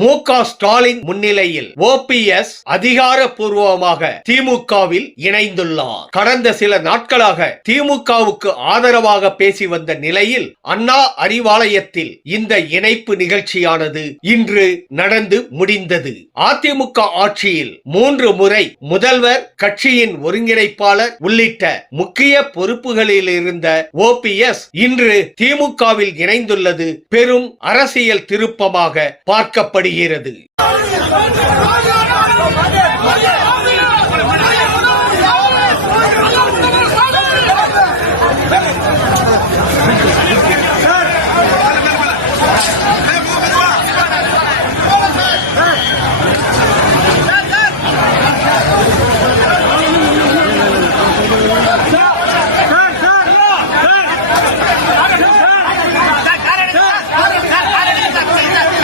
மு.க. ஸ்டாலின் முன்னிலையில் ஓபிஎஸ் அதிகாரப்பூர்வமாக திமுகவில் இணைந்துள்ளார். கடந்த சில நாட்களாக திமுகவுக்கு ஆதரவாக பேசி வந்த நிலையில் அண்ணா அறிவாலயத்தில் இந்த இணைப்பு நிகழ்ச்சியானது இன்று நடந்து முடிந்தது. அதிமுக ஆட்சியில் 3 முறை முதல்வர், கட்சியின் ஒருங்கிணைப்பாளர் உள்ளிட்ட முக்கிய பொறுப்புகளில் இருந்த ஓபிஎஸ் இன்று திமுகவில் இணைந்துள்ளது பெரும் அரசியல் திருப்பமாக பார்க்கப்படுகிறது.